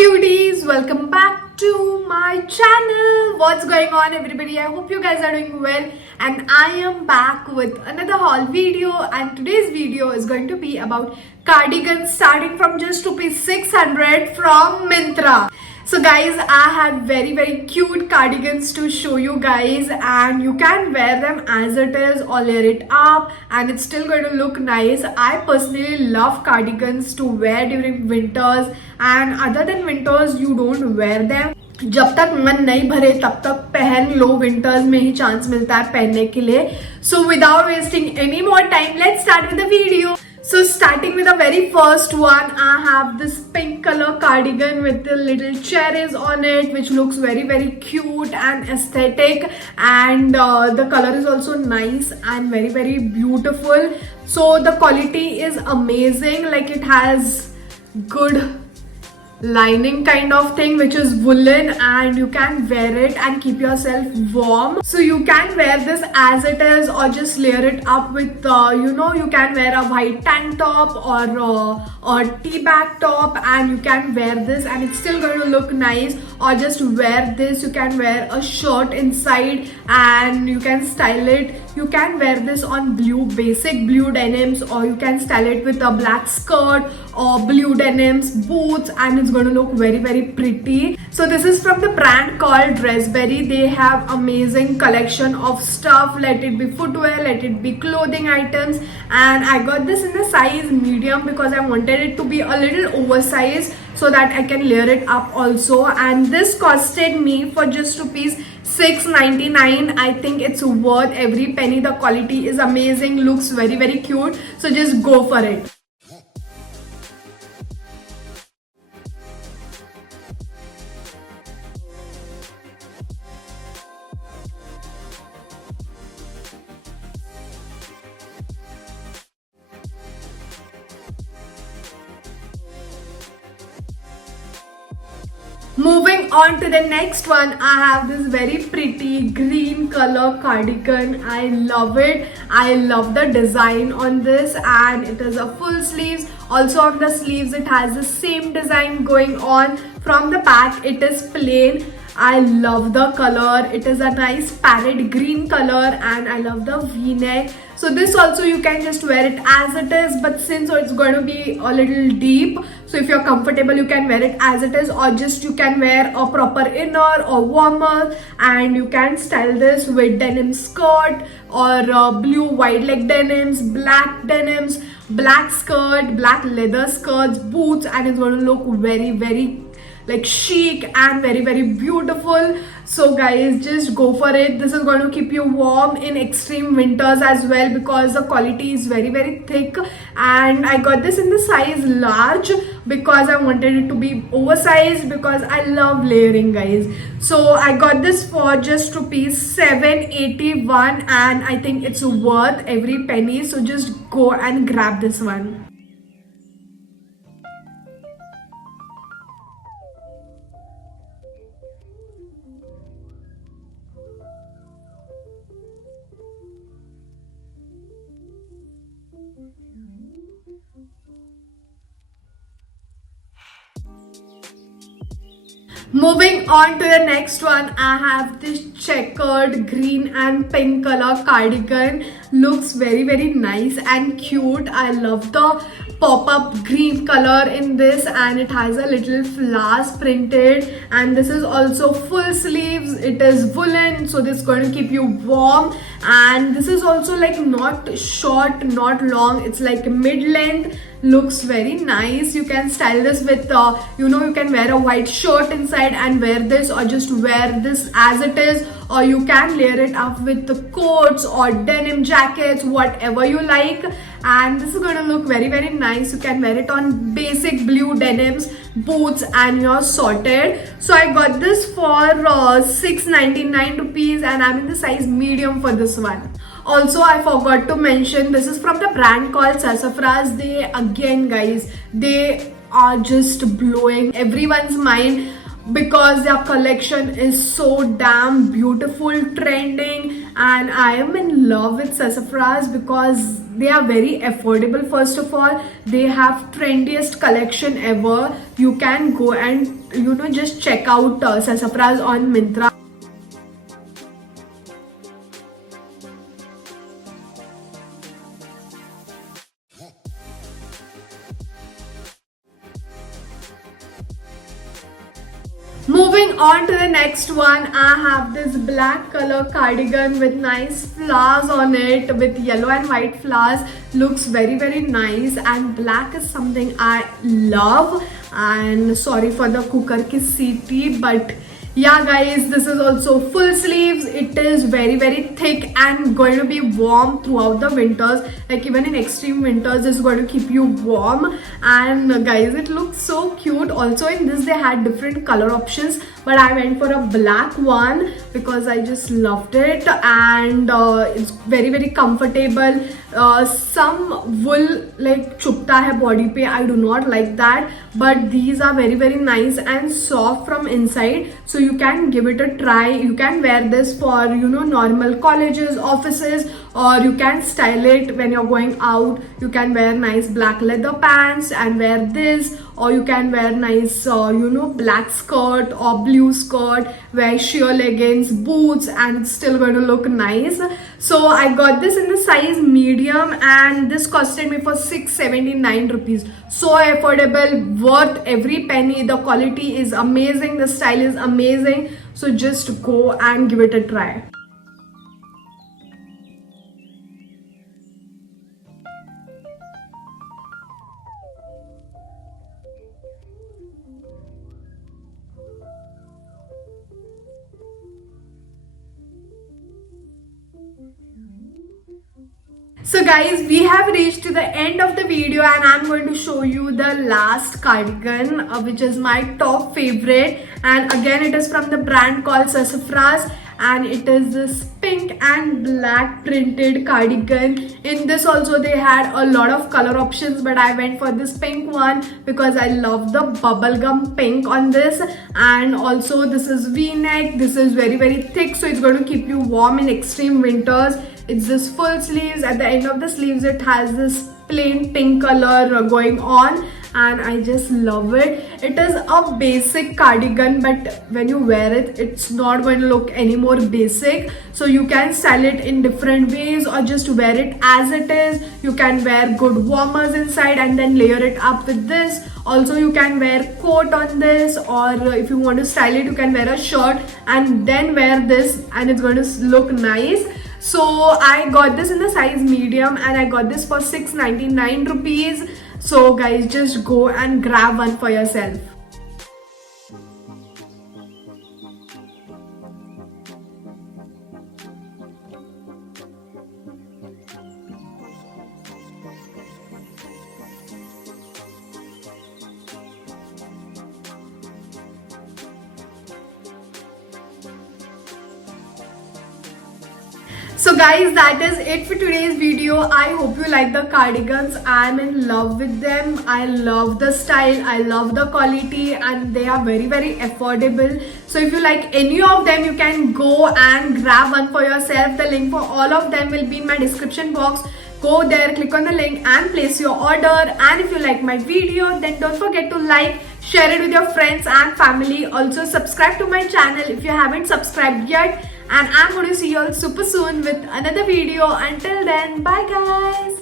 cuties, welcome back to my channel. What's going on everybody? I hope you guys are doing well and I am back with another haul video, and today's video is going to be about cardigans starting from just rupees 600 from Myntra. So guys, I have very cute cardigans to show you guys, and you can wear them as it is or layer it up and it's still going to look nice. I personally love cardigans to wear during winters, and other than winters you don't wear them. जब तक मन नहीं भरे तब तक पहन लो, winters में ही chance मिलता है पहनने के लिए. So without wasting any more time, let's start with the video. So starting with the very first one, I have this pink color cardigan with the little cherries on it, which looks very cute and aesthetic, and the color is also nice and very beautiful. So the quality is amazing, like it has good lining kind of thing which is woolen, and you can wear it and keep yourself warm. So you can wear this as it is or just layer it up with you can wear a white tank top or tea bag top, and you can wear this and it's still going to look nice. Or just wear this, you can wear a shirt inside and you can style it. You can wear this on basic blue denims, or you can style it with a black skirt or blue denims, boots, and it's going to look very pretty. So this is from the brand called Dressberry. They have amazing collection of stuff, let it be footwear, let it be clothing items, and I got this in the size medium because I wanted it to be a little oversized so that I can layer it up also. And this costed me for just rupees 6.99. I think it's worth every penny. The quality is amazing, looks very cute, so just go for it. Moving on to the next one, I have this very pretty green color cardigan. I love it. I love the design on this, and it is a full sleeves. Also on the sleeves it has the same design going on. From the back it is plain. I love the color. It is a nice parrot green color and I love the v-neck. So this also you can just wear it as it is, but since it's going to be a little deep, so if you're comfortable you can wear it as it is, or just you can wear a proper inner or warmer, and you can style this with denim skirt or blue wide leg denims, black denims, black skirt, black leather skirts, boots, and it's going to look very like chic and very beautiful. So guys, just go for it. This is going to keep you warm in extreme winters as well because the quality is very thick, and I got this in the size large because I wanted it to be oversized because I love layering, guys. So I got this for just rupees 781 and I think it's worth every penny. So just go and grab this one. Moving on to the next one, I have this checkered green and pink color cardigan. Looks very nice and cute. I love the pop-up green color in this, and it has a little flowers printed, and this is also full sleeves. It is woolen, so this is going to keep you warm, and this is also like not short, not long. It's like mid-length. Looks very nice. You can style this with you can wear a white shirt inside and wear this, or just wear this as it is, or you can layer it up with the coats or denim jackets, whatever you like. And this is going to look very nice. You can wear it on basic blue denims, boots, and you're sorted. So I got this for 6.99 rupees and I'm in the size medium for this one. Also, I forgot to mention, this is from the brand called Sassafras. They, again guys, they are just blowing everyone's mind because their collection is so damn beautiful, trending, and I am in love with Sassafras because they are very affordable. First of all, they have trendiest collection ever. You can go and just check out Sassafras on Myntra. Moving on to the next one, I have this black color cardigan with nice flowers on it, with yellow and white flowers. Looks very nice, and black is something I love. And sorry for the cooker ki seeti, but yeah guys, this is also full sleeves. It is very thick and going to be warm throughout the winters. Like even in extreme winters, it's going to keep you warm. And guys, it looks so cute. Also in this they had different color options, but I went for a black one because I just loved it. And it's very comfortable. Some wool like chupta hai body pe, I do not like that, but these are very nice and soft from inside, so you can give it a try. You can wear this for normal colleges, offices, or you can style it when you're going out. You can wear nice black leather pants and wear this, or you can wear nice black skirt or blue skirt, wear sheer leggings, boots, and it's still going to look nice. So I got this in the size medium, and this costed me for 679 rupees. So affordable, worth every penny. The quality is amazing, the style is amazing, so just go and give it a try. So guys, we have reached to the end of the video, and I'm going to show you the last cardigan, which is my top favorite. And again, it is from the brand called Sassafras, and it is this pink and black printed cardigan. In this also they had a lot of color options, but I went for this pink one because I love the bubblegum pink on this. And also this is V-neck. This is very thick, so it's going to keep you warm in extreme winters. It's this full sleeves. At the end of the sleeves it has this plain pink color going on, and I just love it. It is a basic cardigan, but when you wear it, it's not going to look any more basic. So you can style it in different ways, or just wear it as it is. You can wear good warmers inside and then layer it up with this. Also you can wear coat on this, or if you want to style it, you can wear a shirt and then wear this, and it's going to look nice. So I got this in the size medium, and I got this for 699 rupees. So guys, just go and grab one for yourself. So guys, that is it for today's video. I hope you like the cardigans. I'm in love with them. I love the style, I love the quality, and they are very affordable. So if you like any of them, you can go and grab one for yourself. The link for all of them will be in my description box. Go there, click on the link and place your order. And if you like my video, then don't forget to like, share it with your friends and family. Also subscribe to my channel if you haven't subscribed yet. And I'm going to see you all super soon with another video. Until then, bye guys.